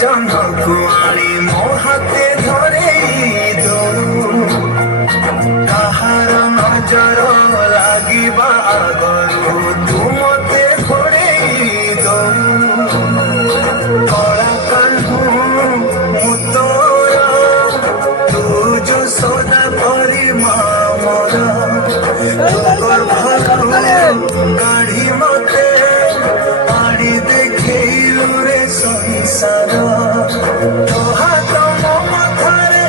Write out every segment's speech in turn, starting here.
ଜହ୍ନକୁ ଆଣି ମୋ ହାତେ ଧରେଇ ଦଉ କାହାର ନଜର ଲାଗିବା ଆଗରୁ ତୁ ମତେ ଘୋଡ଼େଇ ଦଉ କଳା କାହ୍ନୁ ମୁଁ ତୋର ତୁ ଯୋ ସଦା ପରି ମୋର ଗର୍ଭରୁ କାଢି ମତେ ଆଣି ଦେଖେଇଲୁ ରେ ସଂସାର ତୋ ହାତ ମୋ ମଥାରେ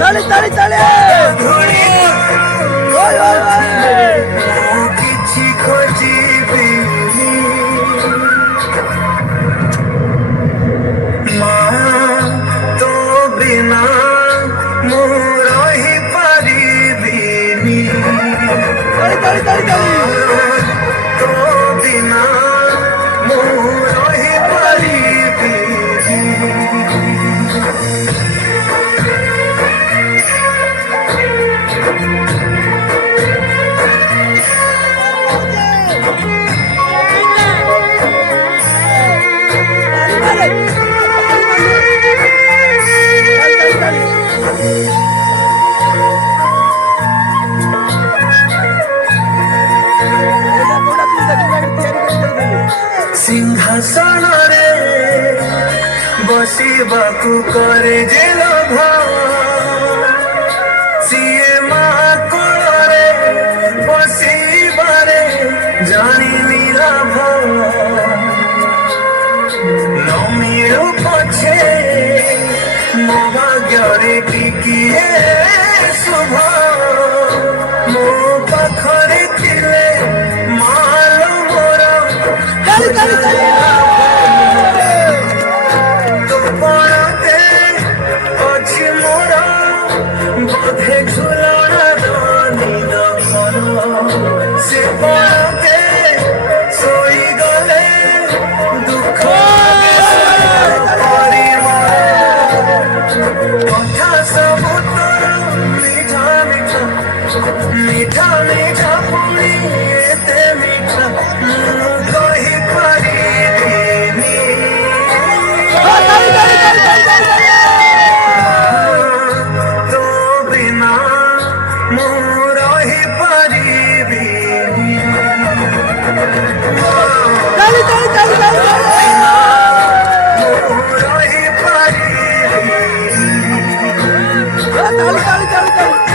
ରହିଥିଲେ ଧୂଳି ମୁଁ କିଛି ଖୋଜିବିନି ମା ତୋ ବିନା ମୁଁ ରହିପାରିବିନି ତୋ ବିନା ମୁଁ ରହିପାରିବିନି ସିଂହାସନରେ ବସିବାକୁ କରେ ଯେ ଲୋଭ ସିଏ ମା କୋଳରେ ବସିବାରେ ଜାଣିନି ଲାଭ ନ ମିଳୁ ପଛେ ମୋ ଭାଗ୍ୟରେ ଟିକିଏ ଶୁଭ ମୋ ପାଖରେ ଥିଲେ ମାଲ ମୋର ତୁ ପଣତେ ଅଛି ମୋର ବୋଧେ ଝୁଲଣା ନିଦ ଘର ସେ ପଣତେ ଶୋଇଗଲେ ଦୁଃଖ କଥା ସବୁ ତୋର ମିଠା ମିଠା ମିଠା ମିଠା ପୁଣି ଏତେ ମିଠା ମୁଁ କହିପାରିବିନି ତୋ ବିନା ମୁଁ ରହିପାରିବିନି ରହିପାରିବିନି